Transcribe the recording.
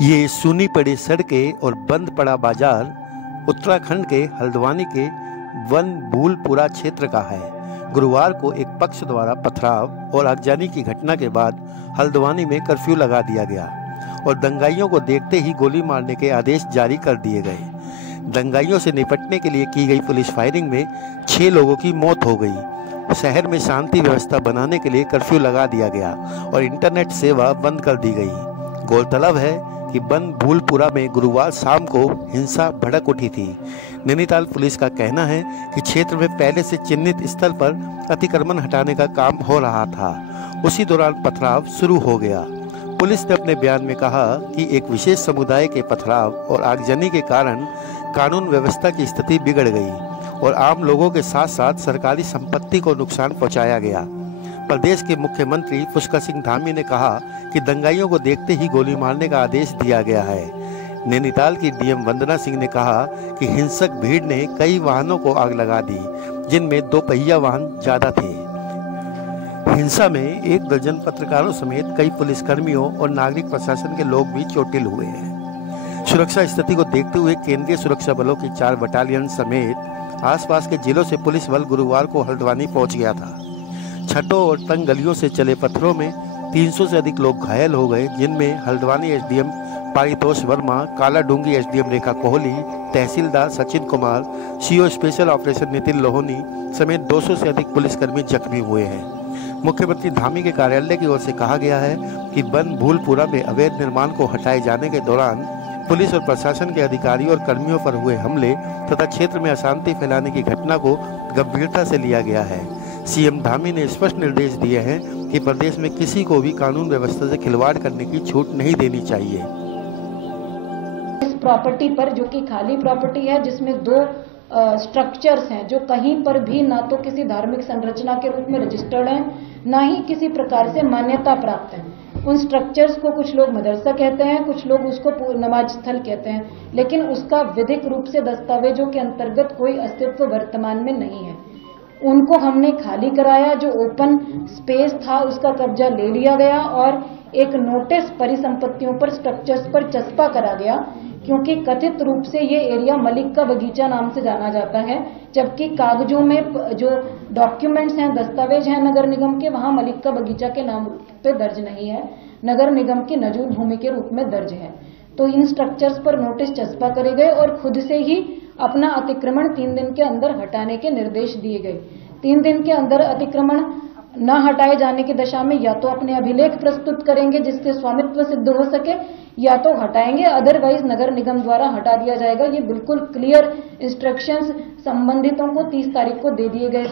ये सूनी पड़ी सड़कें और बंद पड़ा बाजार उत्तराखंड के हल्द्वानी के वन भूलपुरा क्षेत्र का है। गुरुवार को एक पक्ष द्वारा पथराव और आगजनी की घटना के बाद हल्द्वानी में कर्फ्यू लगा दिया गया और दंगाइयों को देखते ही गोली मारने के आदेश जारी कर दिए गए। दंगाइयों से निपटने के लिए की गई पुलिस फायरिंग में 6 लोगों की मौत हो गई। शहर में शांति व्यवस्था बनाने के लिए कर्फ्यू लगा दिया गया और इंटरनेट सेवा बंद कर दी गई। गौरतलब है कि वन भूलपुरा में गुरुवार शाम को हिंसा भड़क उठी थी। नैनीताल पुलिस का कहना है कि क्षेत्र में पहले से चिन्हित स्थल पर अतिक्रमण हटाने का काम हो रहा था। उसी दौरान पथराव शुरू हो गया। पुलिस ने अपने बयान में कहा कि एक विशेष समुदाय के पथराव और आगजनी के कारण कानून व्यवस्था की स्थिति बिगड़ गई और आम लोगों के साथ साथ सरकारी संपत्ति को नुकसान पहुंचाया गया। प्रदेश के मुख्यमंत्री पुष्कर सिंह धामी ने कहा कि दंगाइयों को देखते ही गोली मारने का आदेश दिया गया है। नैनीताल की डीएम वंदना सिंह ने कहा कि हिंसक भीड़ ने कई वाहनों को आग लगा दी, जिनमें 2 पहिया वाहन ज्यादा थे। हिंसा में 1 दर्जन पत्रकारों समेत कई पुलिसकर्मियों और नागरिक प्रशासन के लोग भी चोटिल हुए हैं। सुरक्षा स्थिति को देखते हुए केंद्रीय सुरक्षा बलों की 4 बटालियन समेत आसपास के जिलों से पुलिस बल गुरुवार को हल्द्वानी पहुंच गया था। छतों और तंग गलियों से चले पत्थरों में 300 से अधिक लोग घायल हो गए, जिनमें Haldwani SDM Paritosh Verma, Kaladhungi SDM Rekha Kohli, tehsildar Sachin Kumar, CO special operation Nitin Lohani समेत 200 से अधिक पुलिसकर्मी जख्मी हुए हैं। मुख्यमंत्री धामी के कार्यालय की ओर से कहा गया है कि वन भूलपुरा में अवैध निर्माण को हटाए जाने के दौरान पुलिस और प्रशासन के अधिकारियों और कर्मियों पर हुए हमले तथा क्षेत्र में अशांति फैलाने की घटना को गंभीरता से लिया गया है। सीएम धामी ने स्पष्ट निर्देश दिए हैं कि प्रदेश में किसी को भी कानून व्यवस्था से खिलवाड़ करने की छूट नहीं देनी चाहिए। इस प्रॉपर्टी पर, जो कि खाली प्रॉपर्टी है, जिसमें 2 स्ट्रक्चर्स हैं जो कहीं पर भी ना तो किसी धार्मिक संरचना के रूप में रजिस्टर्ड हैं, ना ही किसी प्रकार से मान्यता प्राप्त है। उन स्ट्रक्चर्स को कुछ लोग मदरसा कहते हैं, कुछ लोग उसको नमाज स्थल कहते हैं, लेकिन उसका विधिक रूप से दस्तावेजों के अंतर्गत कोई अस्तित्व वर्तमान में नहीं है। उनको हमने खाली कराया, जो ओपन स्पेस था उसका कब्जा ले लिया गया और एक नोटिस परिसंपत्तियों पर, स्ट्रक्चर्स पर चस्पा करा गया, क्योंकि कथित रूप से ये एरिया मलिक का बगीचा नाम से जाना जाता है, जबकि कागजों में जो डॉक्यूमेंट्स हैं, दस्तावेज हैं नगर निगम के, वहां मलिक का बगीचा के नाम पे दर्ज नहीं है, नगर निगम की नजूर भूमि के रूप में दर्ज है। तो इन स्ट्रक्चर्स पर नोटिस चस्पा करे गए और खुद से ही अपना अतिक्रमण 3 दिन के अंदर हटाने के निर्देश दिए गए। 3 दिन के अंदर अतिक्रमण न हटाए जाने की दशा में या तो अपने अभिलेख प्रस्तुत करेंगे जिससे स्वामित्व सिद्ध हो सके, या तो हटाएंगे, अदरवाइज नगर निगम द्वारा हटा दिया जाएगा। ये बिल्कुल क्लियर इंस्ट्रक्शंस संबंधितों को 30 तारीख को दे दिए गए थे।